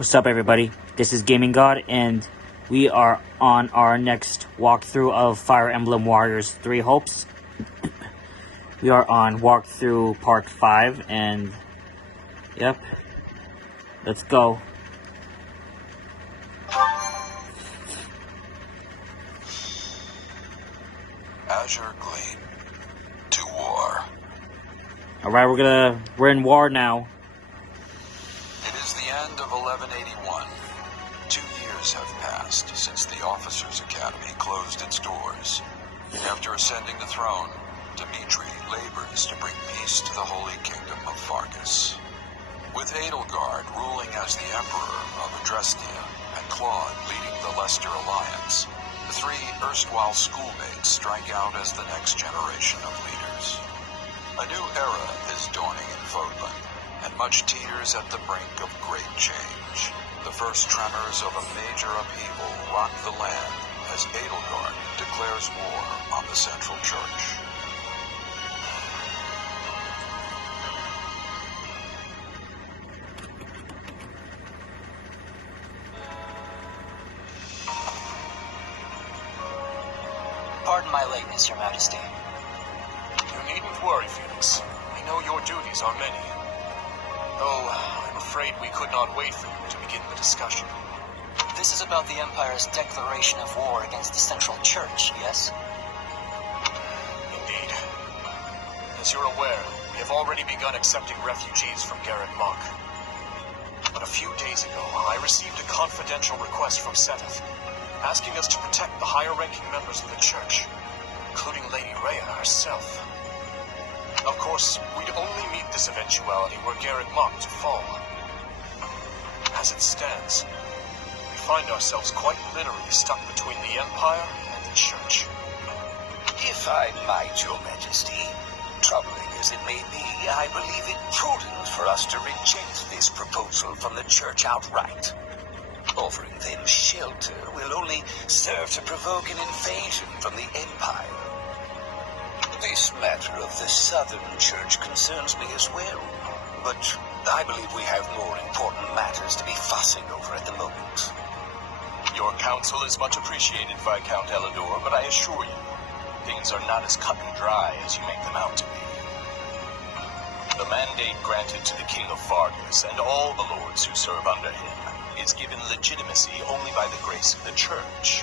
What's up, everybody? This is Gaming God, and we are on our next walkthrough of Fire Emblem Warriors 3 Hopes. We are on walkthrough part 5, and yep, let's go. Azure Gleam to war. Alright, we're in war now. It is the end of 1181. 2 years have passed since the Officers' Academy closed its doors. After ascending the throne, Dimitri labors to bring peace to the Holy Kingdom of Fargus. With Edelgard ruling as the Emperor of Adrestia and Claude leading the Leicester Alliance, the three erstwhile schoolmates strike out as the next generation of leaders. A new era is dawning in Fodland, and much teeters at the brink of great change. The first tremors of a major upheaval rock the land as Edelgard declares war on the Central Church. Pardon my lateness, Your Majesty. You needn't worry, Felix. I know your duties are many. Though, I'm afraid we could not wait for you to begin the discussion. This is about the Empire's declaration of war against the Central Church, yes? Indeed. As you're aware, we have already begun accepting refugees from Garrett Mach. But a few days ago, I received a confidential request from Seteth, asking us to protect the higher-ranking members of the Church, including Lady Rhea herself. Of course, we'd only meet this eventuality were Garrett Mach to fall. As it stands, we find ourselves quite literally stuck between the Empire and the Church. If I might, Your Majesty, troubling as it may be, I believe it prudent for us to reject this proposal from the Church outright. Offering them shelter will only serve to provoke an invasion from the Empire. This matter of the Southern Church concerns me as well, but I believe we have more important matters to be fussing over at the moment. Your counsel is much appreciated, Viscount Elidor, but I assure you, things are not as cut and dry as you make them out to be. The mandate granted to the King of Fargus and all the lords who serve under him is given legitimacy only by the grace of the Church.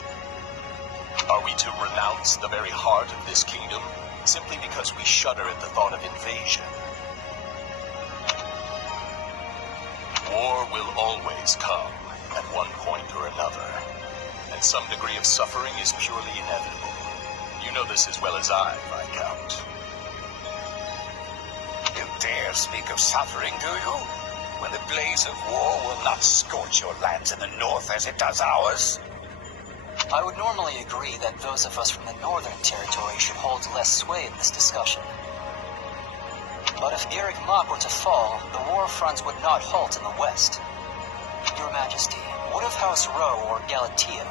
Are we to renounce the very heart of this kingdom simply because we shudder at the thought of invasion? War will always come at one point or another, and some degree of suffering is purely inevitable. You know this as well as I, Viscount. You dare speak of suffering, do you? When the blaze of war will not scorch your lands in the north as it does ours? I would normally agree that those of us from the Northern Territory should hold less sway in this discussion. But if Garrett Mach were to fall, the war fronts would not halt in the west. Your Majesty, what of House Rowe or Galatea,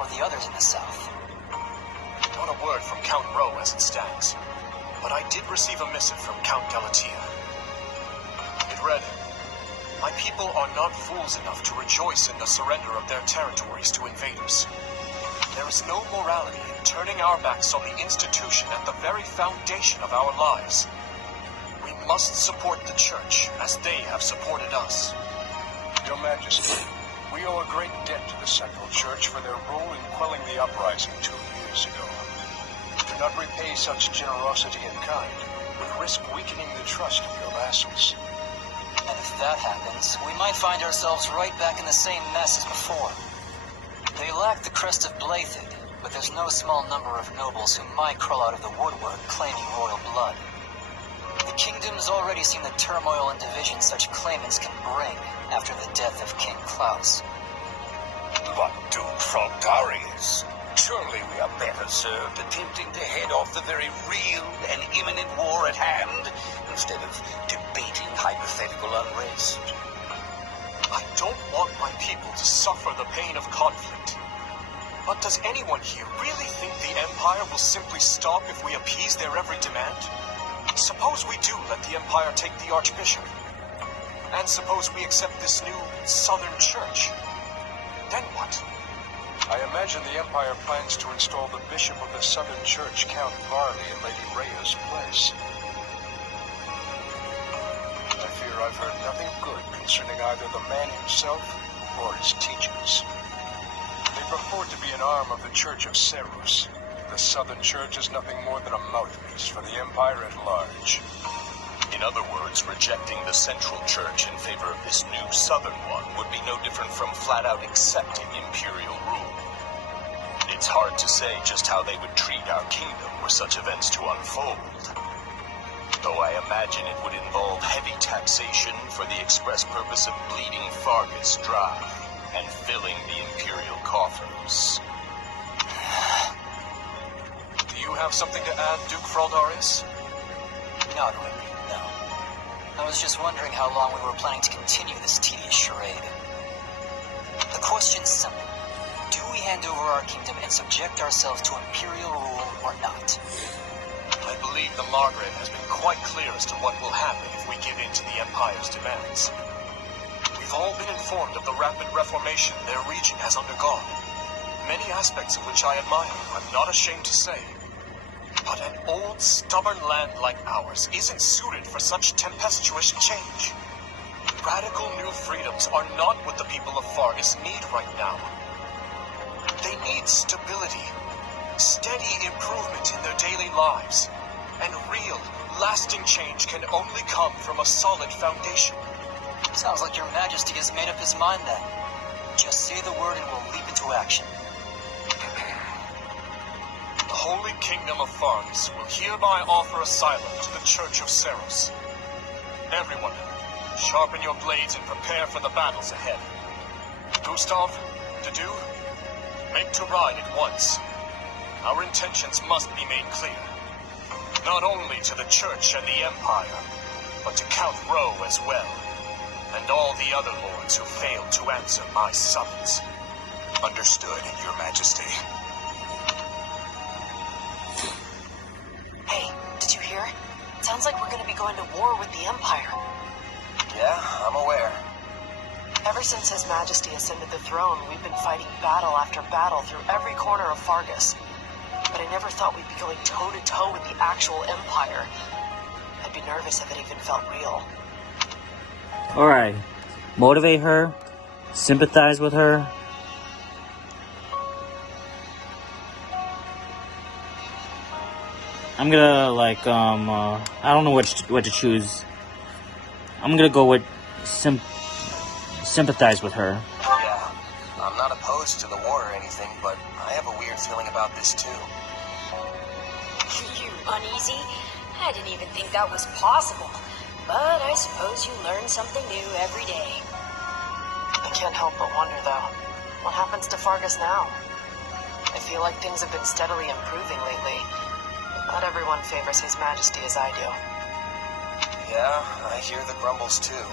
or the others in the south? Not a word from Count Rowe as it stands, but I did receive a missive from Count Galatea. It read, "My people are not fools enough to rejoice in the surrender of their territories to invaders. There is no morality in turning our backs on the institution at the very foundation of our lives. We must support the Church as they have supported us." Your Majesty, we owe a great debt to the Central Church for their role in quelling the uprising 2 years ago. Do not repay such generosity in kind, but risk weakening the trust of your vassals. And if that happens, we might find ourselves right back in the same mess as before. They lack the crest of Blythed, but there's no small number of nobles who might crawl out of the woodwork claiming royal blood. The kingdom's already seen the turmoil and division such claimants can bring after the death of King Klaus. But do Frondarius. Surely we are better served attempting to head off the very real and imminent war at hand, instead of debating hypothetical unrest. I don't want my people to suffer the pain of conflict. But does anyone here really think the Empire will simply stop if we appease their every demand? Suppose we do let the Empire take the Archbishop. And suppose we accept this new Southern Church. Then what? I imagine the Empire plans to install the Bishop of the Southern Church, Count Varley, in Lady Rhea's place. I fear I've heard nothing good concerning either the man himself or his teachings. They purport to be an arm of the Church of Cerus. The Southern Church is nothing more than a mouthpiece for the Empire at large. In other words, rejecting the Central Church in favor of this new Southern one would be no different from flat-out accepting Imperial rule. It's hard to say just how they would treat our kingdom were such events to unfold. Though I imagine it would involve heavy taxation for the express purpose of bleeding Fargus dry and filling the Imperial coffers. Do you have something to add, Duke Fraldarius? Not really, no. I was just wondering how long we were planning to continue this tedious charade. The question's simple. Do we hand over our kingdom and subject ourselves to Imperial rule or not? I believe the Margaret has been quite clear as to what will happen if we give in to the Empire's demands. We've all been informed of the rapid reformation their region has undergone, many aspects of which I admire, I'm not ashamed to say. But an old, stubborn land like ours isn't suited for such tempestuous change. Radical new freedoms are not what the people of Fargus need right now. They need stability, steady improvement in their daily lives, and real, lasting change can only come from a solid foundation. Sounds like Your Majesty has made up his mind then. Just say the word and we'll leap into action. The Holy Kingdom of Fargus will hereby offer asylum to the Church of Cerus. Everyone, sharpen your blades and prepare for the battles ahead. Gustav, Dedu, make to ride at once. Our intentions must be made clear. Not only to the Church and the Empire, but to Count Rowe as well, and all the other lords who failed to answer my summons. Understood, Your Majesty. Hey, did you hear? It sounds like we're gonna be going to war with the Empire. Yeah, I'm aware. Ever since His Majesty ascended the throne, we've been fighting battle after battle through every corner of Fargus. But I never thought we'd be going toe-to-toe with the actual Empire. I'd be nervous if it even felt real. Alright. Motivate her. Sympathize with her. I'm gonna, like, I don't know what to choose. I'm gonna go with sympathize with her. Yeah, I'm not opposed to the war or anything, but I have a weird feeling about this too. You uneasy? I didn't even think that was possible. But I suppose you learn something new every day. I can't help but wonder, though. What happens to Fargus now? I feel like things have been steadily improving lately. Not everyone favors His Majesty as I do. Yeah, I hear the grumbles too.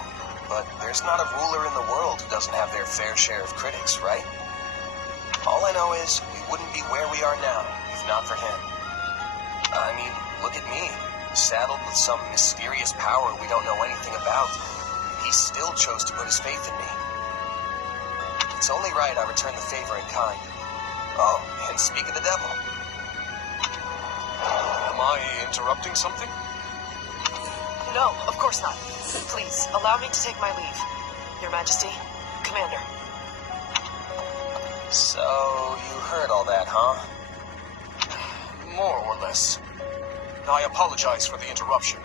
But there's not a ruler in the world who doesn't have their fair share of critics, right? All I know is we wouldn't be where we are now if not for him. I mean, look at me, saddled with some mysterious power we don't know anything about. He still chose to put his faith in me. It's only right I return the favor in kind. Oh, and speak of the devil. Am I interrupting something? No, of course not. Please, allow me to take my leave. Your Majesty, Commander. So, you heard all that, huh? More or less. I apologize for the interruption,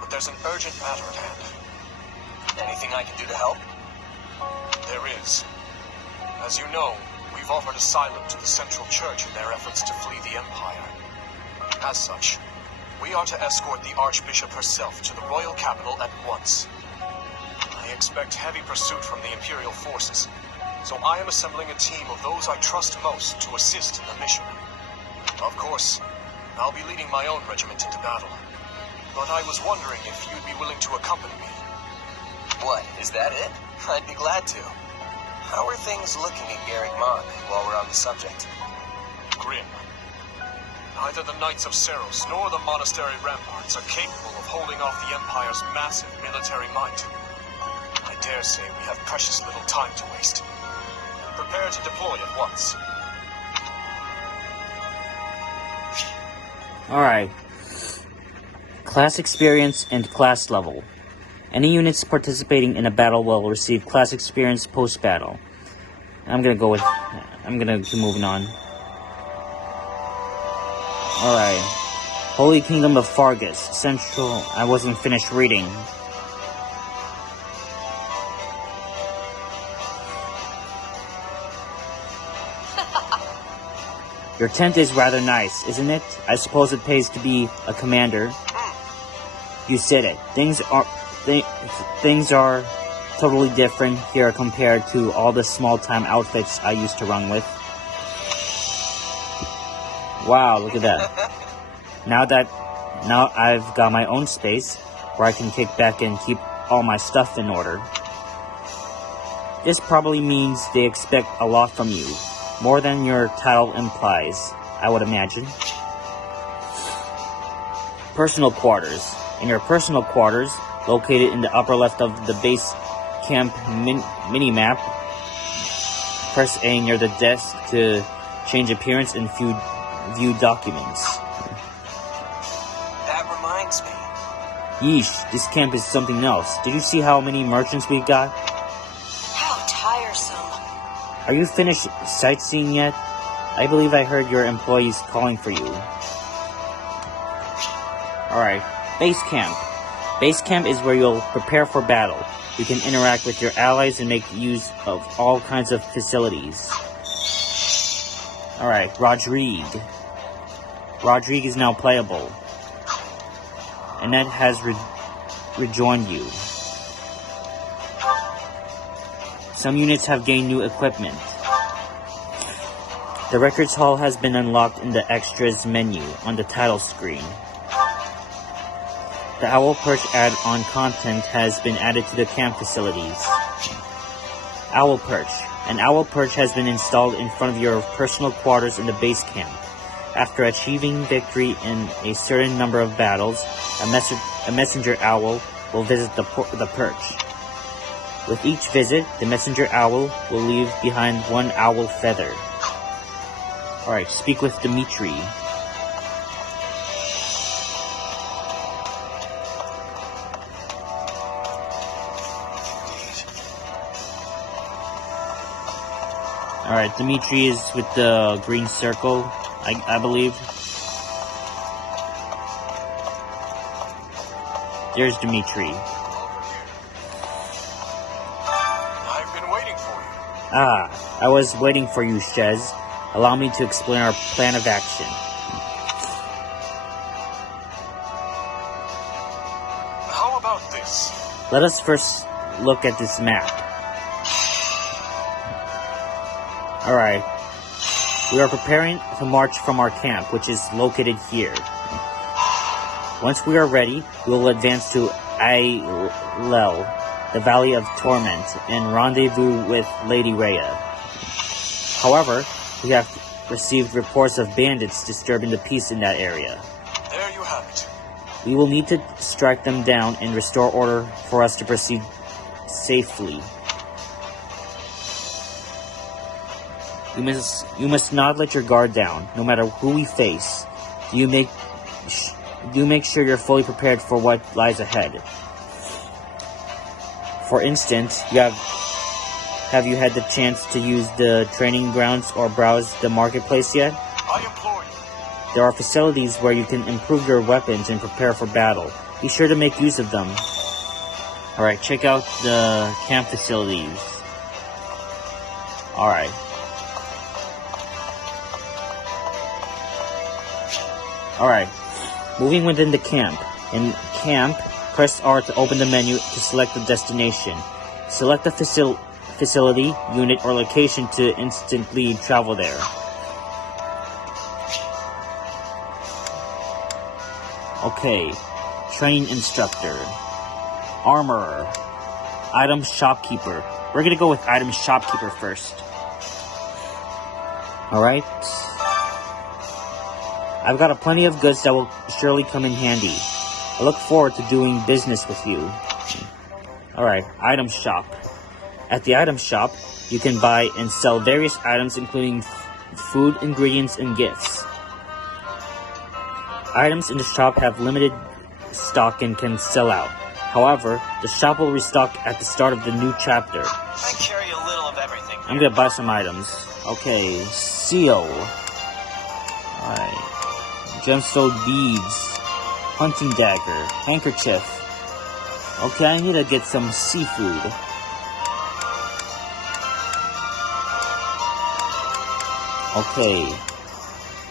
but there's an urgent matter at hand. Anything I can do to help? There is. As you know, we've offered asylum to the Central Church in their efforts to flee the Empire. As such, we are to escort the Archbishop herself to the royal capital at once. I expect heavy pursuit from the Imperial forces, so I am assembling a team of those I trust most to assist in the mission. Of course, I'll be leading my own regiment into battle, but I was wondering if you'd be willing to accompany me. What, is that it? I'd be glad to. How are things looking at Garrick Mach while we're on the subject? Grim. Neither the Knights of Cerus nor the monastery ramparts are capable of holding off the Empire's massive military might. dare say we have precious little time to waste. Prepare to deploy at once. Alright. Class experience and class level. Any units participating in a battle will receive class experience post-battle. I'm gonna keep moving on. Alright. Holy Kingdom of Fargus. Central. I wasn't finished reading. Your tent is rather nice, isn't it? I suppose it pays to be a commander. You said it. Things are totally different here compared to all the small-time outfits I used to run with. Wow, look at that. Now I've got my own space where I can kick back and keep all my stuff in order. This probably means they expect a lot from you. More than your title implies, I would imagine. Personal quarters. In your personal quarters, located in the upper left of the base camp mini-map, press A near the desk to change appearance and view documents. That reminds me. Yeesh, this camp is something else. Did you see how many merchants we got? How tiresome. Are you finished sightseeing yet? I believe I heard your employees calling for you. Alright, base camp. Base camp is where you'll prepare for battle. You can interact with your allies and make use of all kinds of facilities. Alright, Rodrigue. Rodrigue is now playable. Annette has rejoined you. Some units have gained new equipment. The records hall has been unlocked in the extras menu on the title screen. The Owl Perch add-on content has been added to the camp facilities. Owl Perch. An Owl Perch has been installed in front of your personal quarters in the base camp. After achieving victory in a certain number of battles, a messenger owl will visit the perch. With each visit, the messenger owl will leave behind one owl feather. Alright, speak with Dimitri. Alright, Dimitri is with the green circle, I believe. There's Dimitri. I've been waiting for you. Ah, I was waiting for you, Shez. Allow me to explain our plan of action. How about this? Let us first look at this map. Alright. We are preparing to march from our camp, which is located here. Once we are ready, we will advance to Ailel, the Valley of Torment, and rendezvous with Lady Rhea. However, we have received reports of bandits disturbing the peace in that area. There you have it. We will need to strike them down and restore order for us to proceed safely. You must not let your guard down, no matter who we face. Do make sure you're fully prepared for what lies ahead. For instance, have you had the chance to use the training grounds or browse the marketplace yet? I implore you. There are facilities where you can improve your weapons and prepare for battle. Be sure to make use of them. Alright, check out the camp facilities. Alright. Alright. Moving within the camp. In camp, press R to open the menu to select the destination. Select the facility, unit, or location to instantly travel there. Okay. Training instructor. Armorer. Item shopkeeper. We're gonna go with item shopkeeper first. Alright. I've got plenty of goods that will surely come in handy. I look forward to doing business with you. Alright, item shop. At the item shop, you can buy and sell various items including food, ingredients, and gifts. Items in the shop have limited stock and can sell out. However, the shop will restock at the start of the new chapter. I carry a little of everything. I'm gonna buy some items. Okay, seal. Alright. Gemstone beads. Hunting dagger. Handkerchief. Okay, I need to get some seafood. Okay.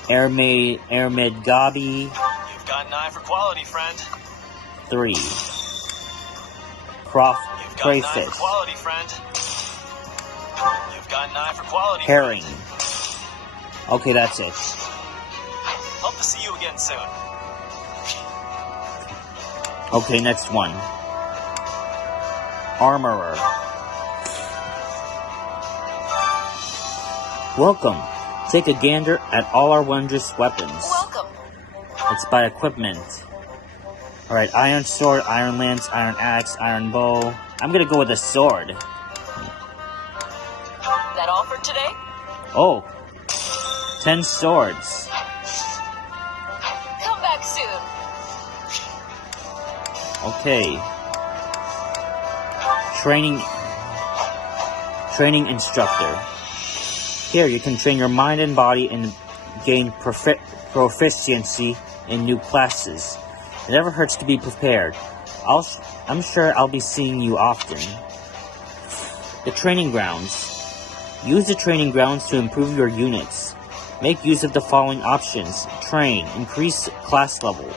Airmaid Gabi. You've got an eye for quality, friend. 3. You've got an eye Crayfish. for quality, friend. You've got an eye for quality, Herring. friend. Okay, that's it. Hope to see you again soon. Okay, next one. Armorer. Welcome. Take a gander at all our wondrous weapons. Welcome. Let's buy equipment. Alright, iron sword, iron lance, iron axe, iron bow. I'm gonna go with a sword. That all for today? Oh. 10 swords. Come back soon. Okay. Training instructor. Here, you can train your mind and body and gain proficiency in new classes. It never hurts to be prepared. I'm sure I'll be seeing you often. The training grounds. Use the training grounds to improve your units. Make use of the following options. Train. Increase class level.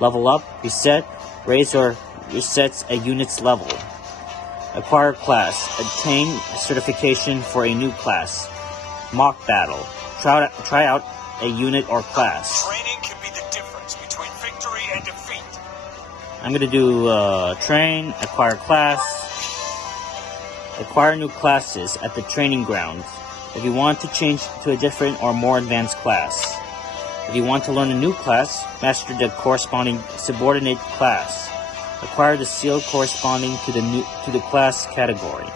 Level up. Reset. Raise or resets a unit's level. Acquire class. Obtain certification for a new class. Mock battle. Try out a unit or class. Training can be the difference between victory and defeat. I'm gonna do train, acquire class, acquire new classes at the training grounds. If you want to change to a different or more advanced class. If you want to learn a new class, master the corresponding subordinate class. Acquire the seal corresponding to the class category.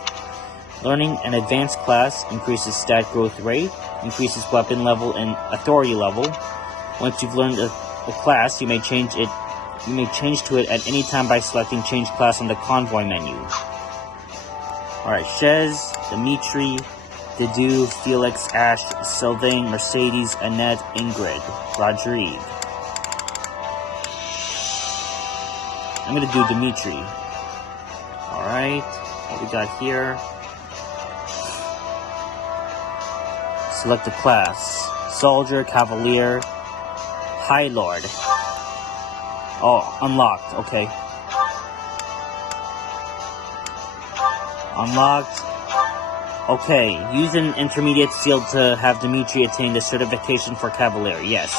Learning an advanced class increases stat growth rate, increases weapon level and authority level. Once you've learned a class, you may change to it at any time by selecting change class on the convoy menu. Alright, Shez, Dimitri, Dedu, Felix, Ash, Sylvain, Mercedes, Annette, Ingrid, Rodrigue. I'm gonna do Dimitri. Alright, what we got here? Select a class. Soldier, Cavalier, High Lord. Oh, unlocked, okay. Unlocked. Okay, use an intermediate seal to have Dimitri attain the certification for Cavalier, yes.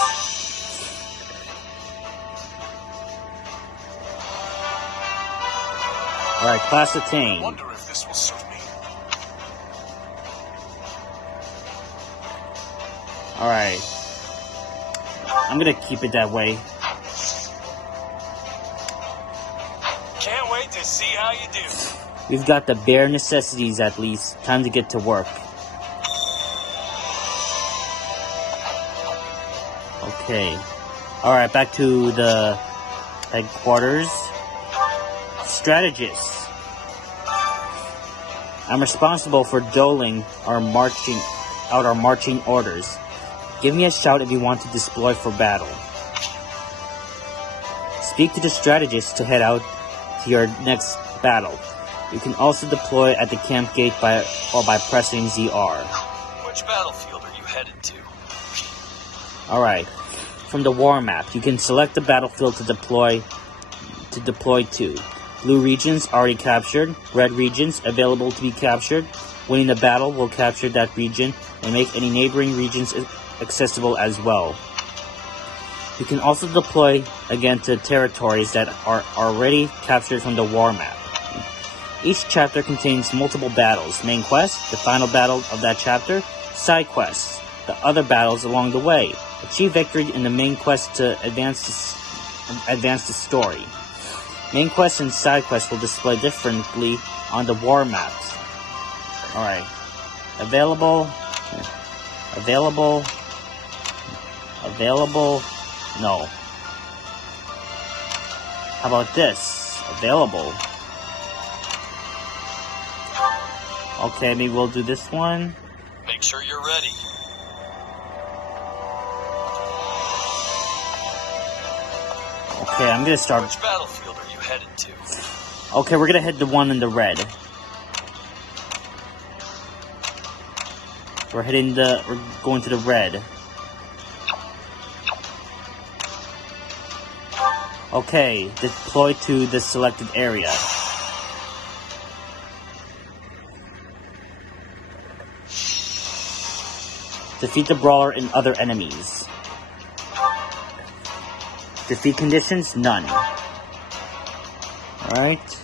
Alright, class attained. Wonder if this will suit me. Alright. I'm gonna keep it that way. Can't wait to see how you do. We've got the bare necessities at least. Time to get to work. Okay. Alright, back to the headquarters. Strategist. I'm responsible for doling our marching orders. Give me a shout if you want to deploy for battle. Speak to the strategist to head out to your next battle. You can also deploy at the camp gate by pressing ZR. Which battlefield are you headed to? Alright. From the war map, you can select the battlefield to deploy to. Blue regions already captured. Red regions available to be captured. Winning the battle will capture that region and make any neighboring regions accessible as well. You can also deploy again to territories that are already captured from the war map. Each chapter contains multiple battles, main quest, the final battle of that chapter, side quests, the other battles along the way. Achieve victory in the main quest to advance the story. Main quests and side quests will display differently on the war maps. Alright. Available. No. How about this? Available. Okay, maybe we'll do this one. Make sure you're ready. Okay, I'm gonna start. Which battlefield are you headed to? Okay, we're gonna hit the one in the red. We're going to the red. Okay, deploy to the selected area. Defeat the brawler and other enemies. Defeat conditions? None. Alright.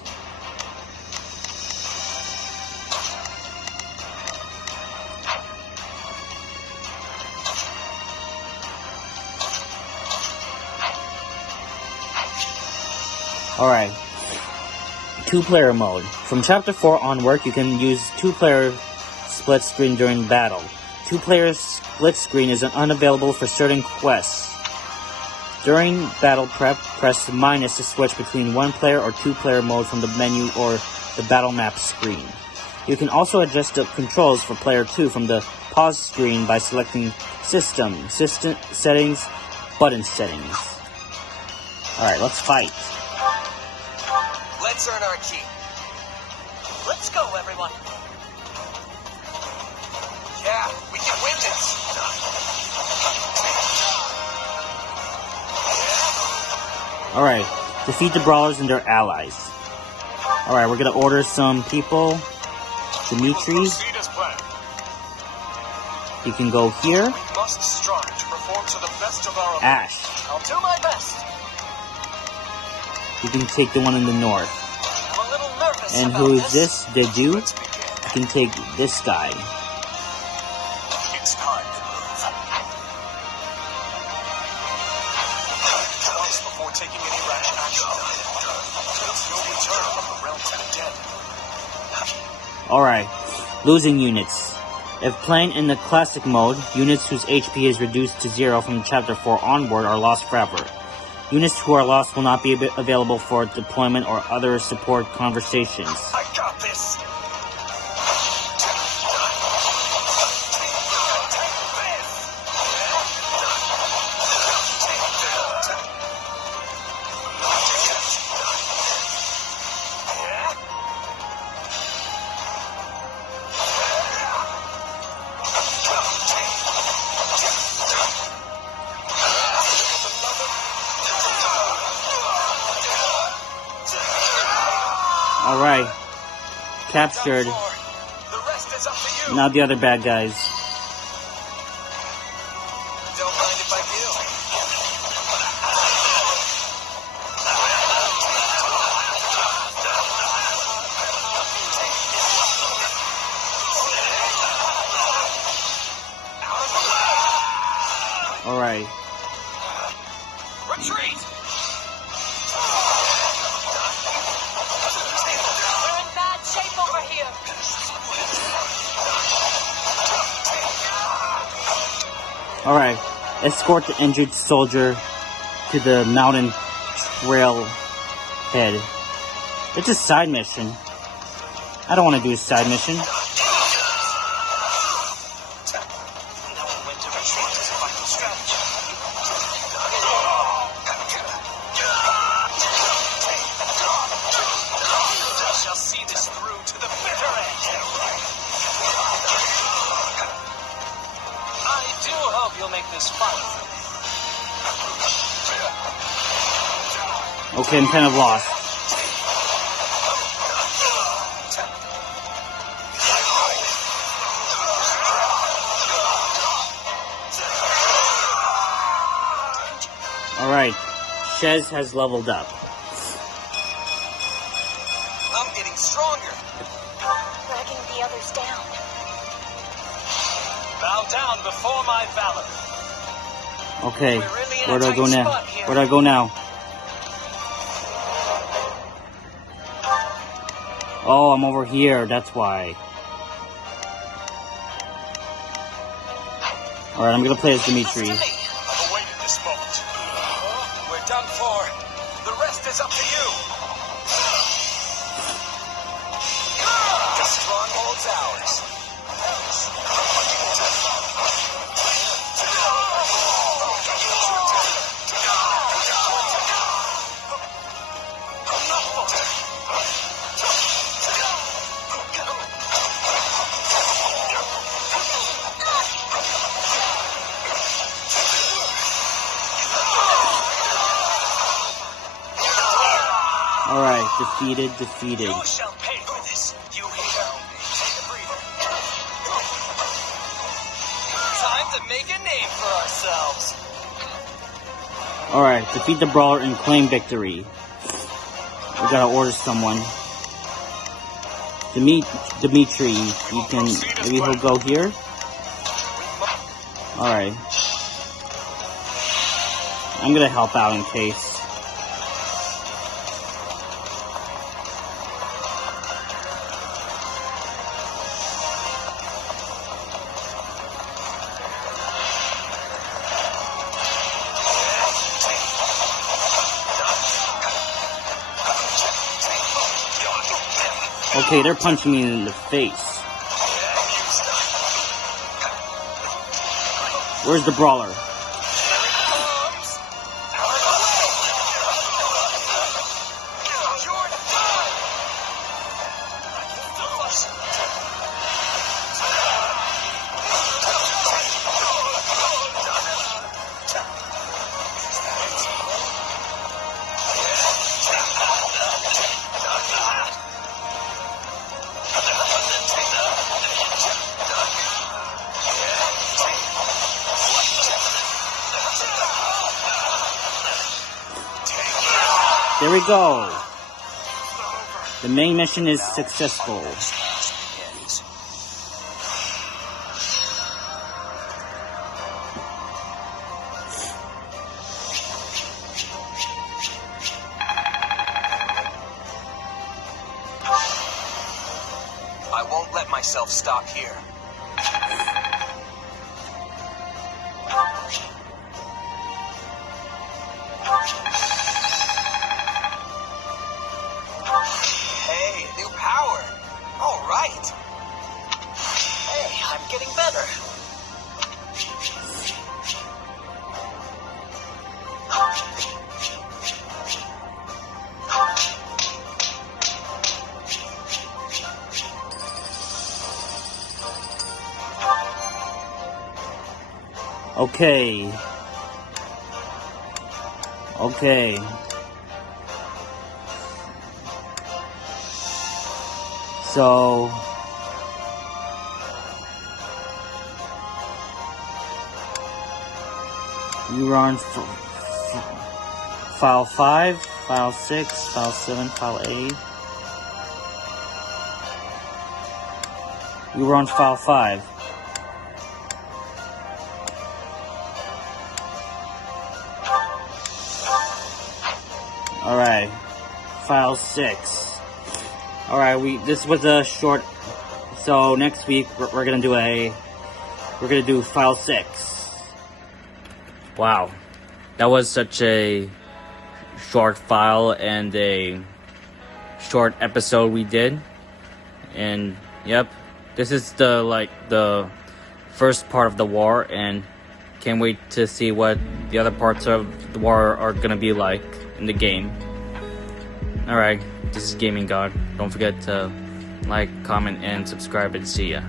Alright. 2-player mode. From Chapter 4 onward, you can use 2-player split screen during battle. 2-player split screen is unavailable for certain quests. During battle prep, press minus to switch between 1-player or 2-player mode from the menu or the battle map screen. You can also adjust the controls for player 2 from the pause screen by selecting System Settings, Button Settings. Alright, let's fight. Let's earn our keep. Let's go, everyone. Yeah, we can win this. Alright, defeat the brawlers and their allies. Alright, we're gonna order some people. Dimitri, Proceed as planned. you can go here. We must strive to perform to the best of our Ash, I'll do my best. you can take the one in the north. I'm a little nervous And about who is this? Dedu? Let's begin. You can take this guy. It's time to move. Twice before taking any rash action. There's no return from the realm of the dead. Alright, losing units. If playing in the classic mode, units whose HP is reduced to 0 from Chapter 4 onward are lost forever. Units who are lost will not be available for deployment or other support conversations. I got this. Alright, captured. The rest is up to you. Now the other bad guys. Don't mind if I Alright. Retreat! We're in bad shape over here. Alright. Escort the injured soldier to the mountain trail head. It's a side mission. I don't want to do a side mission. Knowing when to retreat is a vital strategy. I shall see this through to the bitter end. I do hope you'll make this fun. Okay, I'm kind of lost. Alright, Shez has leveled up. I'm getting stronger. Dragging the others down. Bow down before my valor. Okay, We're really in where a do I go tight now? spot here. Where do I go now? Oh, I'm over here, that's why. Alright, I'm gonna play as Dimitri. I've awaited this moment. We're done for. The rest is up to you. The stronghold's ours. Alright, defeated. You shall pay for this. You hear? Take a breather. Time to make a name for ourselves. Alright, defeat the brawler and claim victory. We gotta order someone. Dimitri, you can, maybe he'll go here? Alright. I'm gonna help out in case. Okay, they're punching me in the face. Where's the brawler? There we go. The main mission is successful. I won't let myself stop here. Hey, new power. All right. Hey, I'm getting better. Okay. So you are on file 5, file 6, file 7, file 8. You were on file 5. Alright, file 6. Alright, this was a short, so next week we're gonna do file 6. Wow, that was such a short file and a short episode we did. And yep, this is the first part of the war, and can't wait to see what the other parts of the war are gonna be like in the game. Alright, this is Gaming God. Don't forget to like, comment, and subscribe, and see ya.